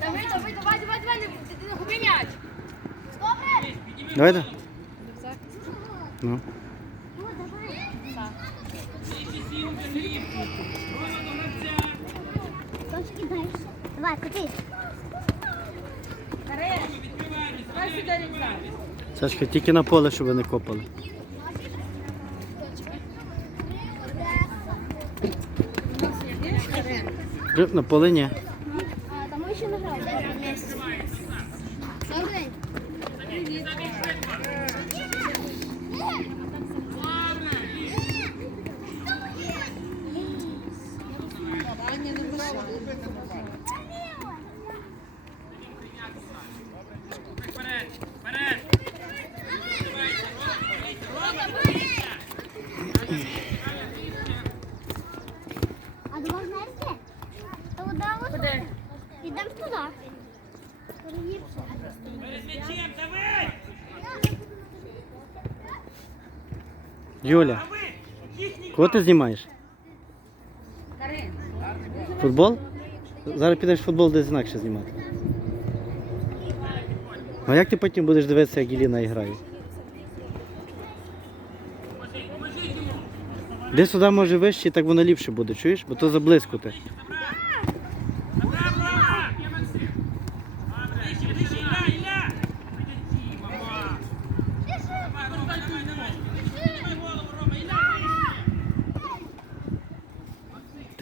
Давай, давай, давай, давай, давай, не- ти не губи м'яч. Добре. Ну. Давай, куди? Давай сюди. Сашка, тільки на поле, щоб ви не копали. На поле ні. А, там ми ще не грали. Добрий день. А давай знаєте? То удаło? Куди? Ідемо туди. Перевірся. Юля, кого ти знімаєш? Футбол? Зараз підеш футбол десь інакше знімати. А як ти потім будеш дивитися, як Іліна грає? Де сюди може вище, так воно ліпше буде, чуєш? Бо то заблизько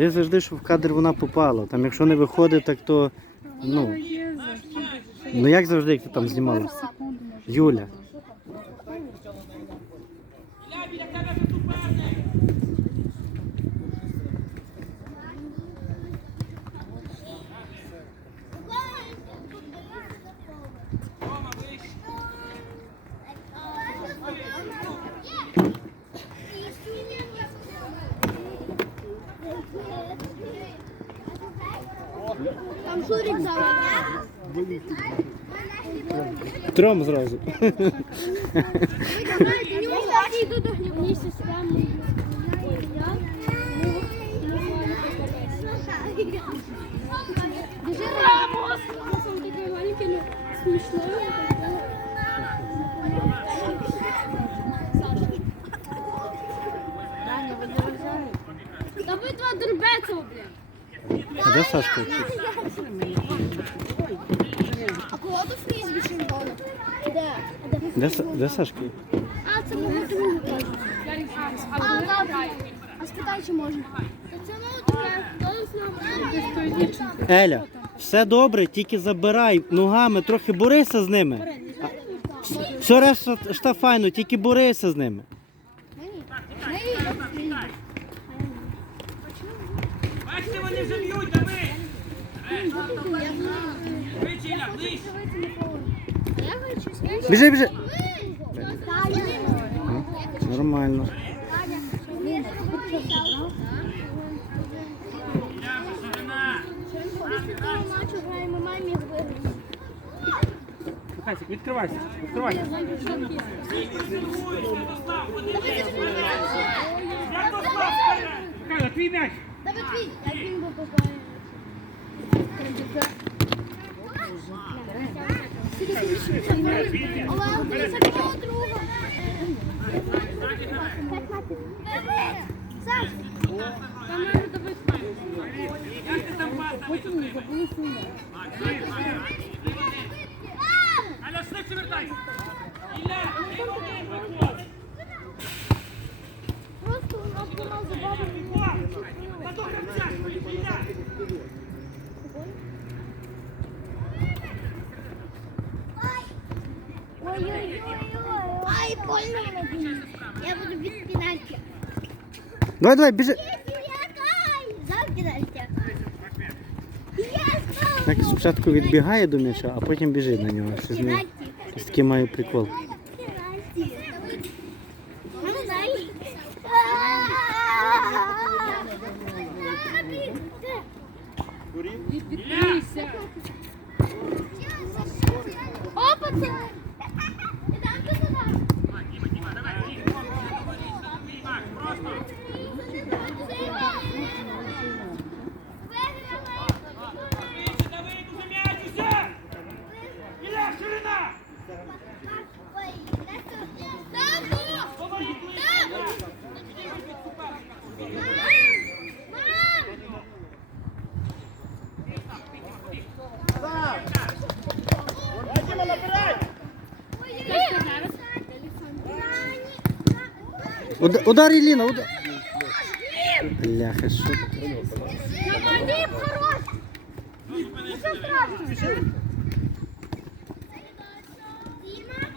ти. Завжди, щоб в кадр вона попала. Там якщо не виходить, так то. Ну, ну як завжди, як ти там знімала? Юля. Но смешной. Та ви два дурбецов, блін. А де Сашка? А кого тут фізбі чемпіони? Де? Де, Са- де Сашка? А, це мого другу кажуть. А, добре. А спитай, чи можна? Це мого друга. Хто з нами? Еля, все добре, тільки забирай ногами, трохи борися з ними. Все решта шта файно, тільки борися з ними. Бачите, вони вже б'ють! А я. Біжи, біжи. Таня. Нормально. Таня. Ні, матчу граємо мамі виграти. Хасик, відкривайся, відкривайся. Михайло, твій м'яч! Давид твій, як він би попає. Олег, дивися твого друга. Саш, Як ти там пас Аля, швидше вертайся! Ой-ой-ой. Ай, больно мені. Я буду без пенальти. Давай, давай, біжи. За пенальти. Yes, Так спочатку відбігає до м'яча, а потім біжить на нього. Щось не- Пенальти. Ось такий має прикол. Пенальти. Ну,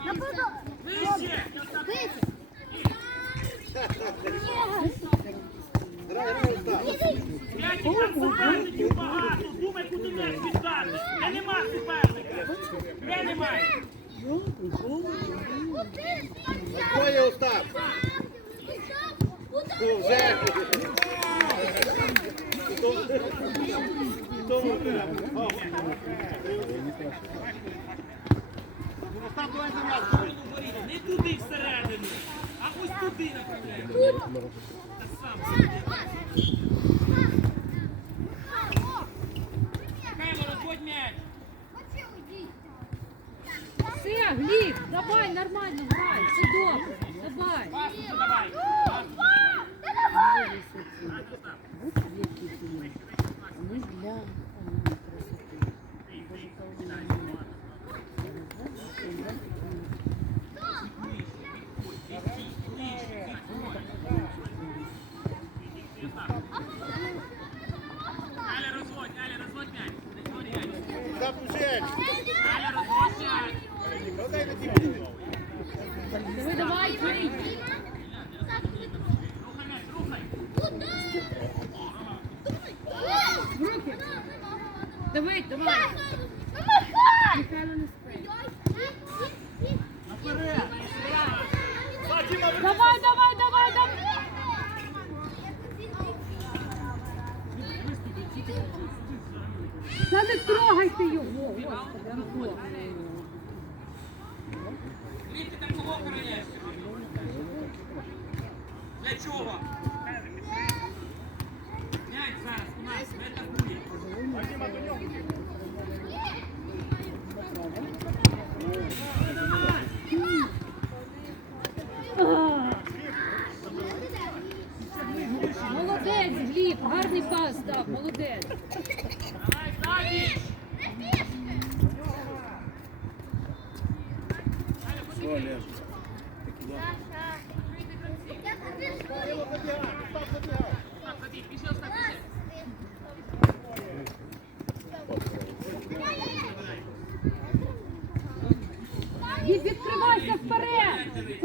Нападо. Вище! Вийди. П'ять суперників багато. Думай, куди м'яч віддати. Де нема суперника? Де немає? Не туди всередину, а ось туди направляємо. Та сам.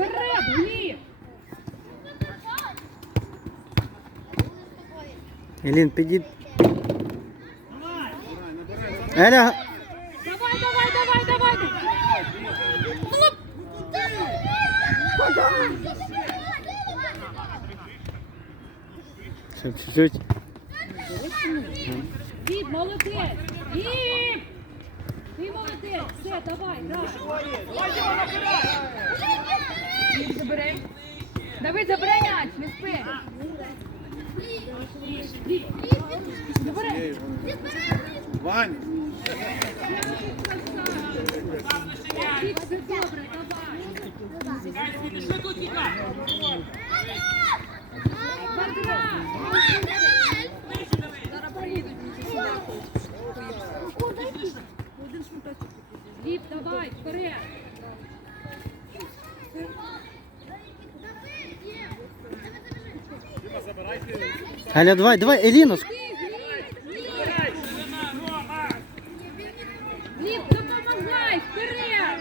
Вперед! Вперед, Гліб! Елін, підіть. Еля, Давай, давай, давай, давай! Хлоп! ще чуть-чуть. Гліб, молодець! Гліб! Ти молодець! Все, давай, грай! Гліб, забери! Давид, забирай м'яч, не спи! Забирай. Вань. Все добре, давай! Що тут тікати? Еля, давай, давай, Еліна.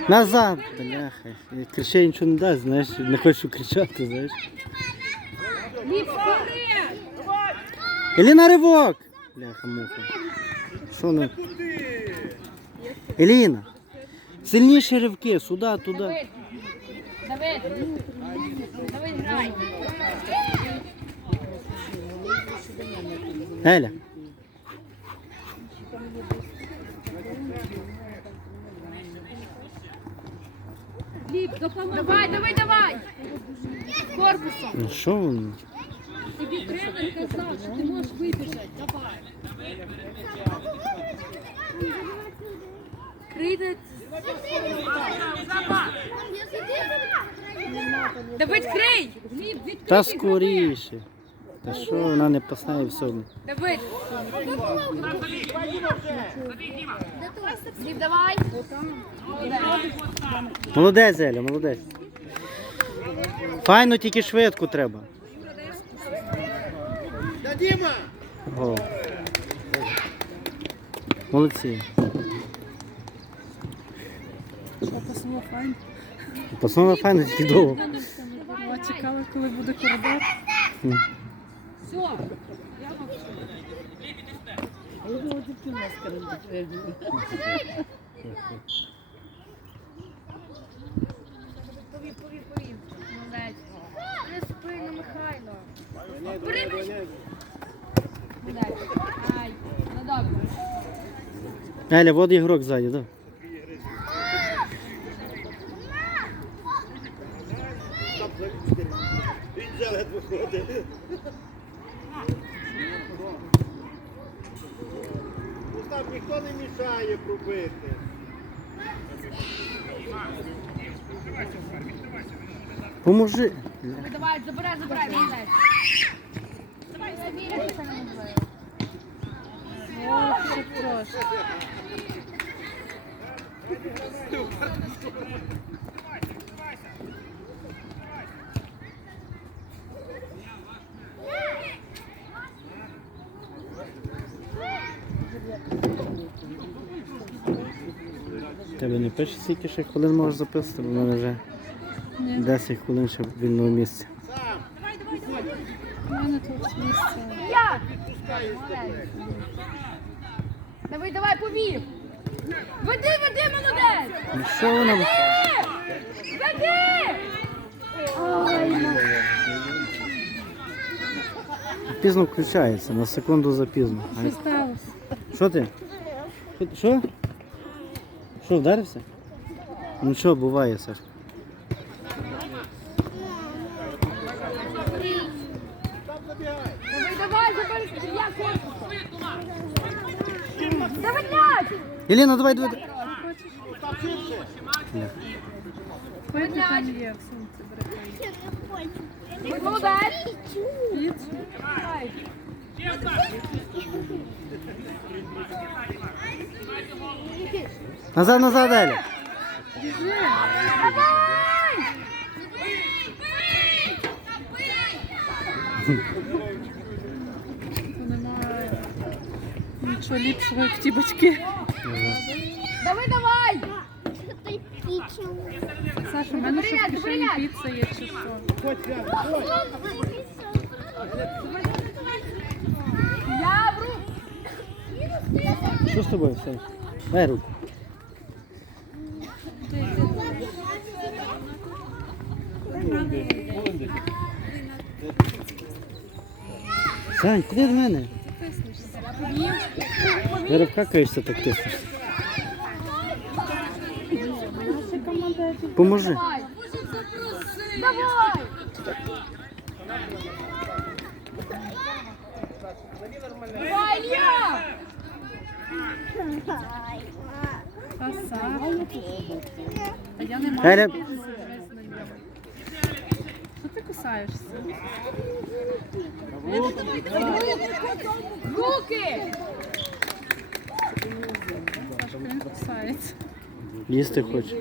Назад. Бляха. Кричай нічого не дасть, знаєш, не хочу кричати, знаєш. Еліна ривок! Бляха, муха. Що не? Еліна. Сильніші ривки, сюди, туди. Давид, Давид, грай! Еля. Гліб, допомагай! Давай, давай, давай! Корпусом! Ну що воно? Тобі тренер казав, що ти можеш вибіжати, давай! Крийте! Давид, крий! Гліб, відкрий! Та скоріше. Та що вона не пасає. Давид! Гліб, давай! Молодець, Еля, молодець. Файно, тільки швидко треба. Та Діма! Молодці. Що посило файн? Пацанова файно, тільки довго. Чекала, коли буде коридор. Все. Я Не спину, Михайло. Ай, ну добре. Еля, вот ігрок ззаді, да? Він вже ледве ходить. Остап, ніхто не мішає пробити. Поможи. Давай, забирай, забирай, молодець. О, що трошки. Тебе не пише, скільки ще хвилин можеш записати, бо в мене вже 10 хвилин ще вільного місця. У мене тут місце. Я! Давай, давай, повів! Веди, веди, молодець! Ну що вона? Веди! Пізно включається, на секунду запізно. Що сталося? Що ти? Що- Що? Що, вдарився? Ну що, буває, Сашка. Давай, давай, забери, я корпусом! Давай, м'яч! Єліна, давай, давай. Пити там є Назад, назад, Еля. Тут немає нічого ліпшого, як ті батьки. Давай, давай! Ти пічу. Саша, у мене ще в Добрий кишені ляд, піца є чи що? Я в руку! Що з тобою все? Дай руку. Сань, куди до мене? Зараз вкакаєшся так тиснеш. Поможи. Давай! Давай! Илья! А я не маю Що ти кусаєшся? Руки! Сашка, він кусається. Їсти хоче.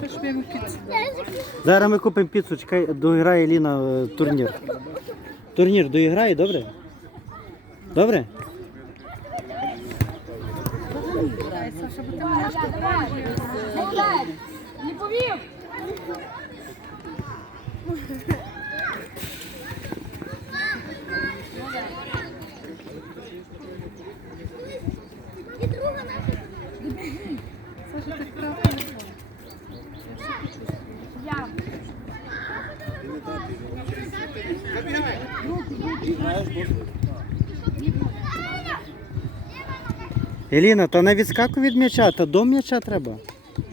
Хочеш йому піцу? Зараз ми купимо піцу, чекай, доіграє Ліна е, турнір. Турнір доіграє, добре? Добре? Дай, Саша, бо ти мене Я! Не повів! Еліна, та не відскакуй від м'яча, та до м'яча треба.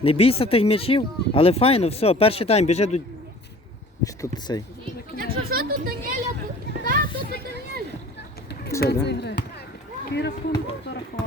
Не бійся тих м'ячів, але файно, все, перший тайм, біжи до. Що тут цей? Якщо що, тут Даніеля. Так, тут Даніеля. Це, да? Кірафун порахував?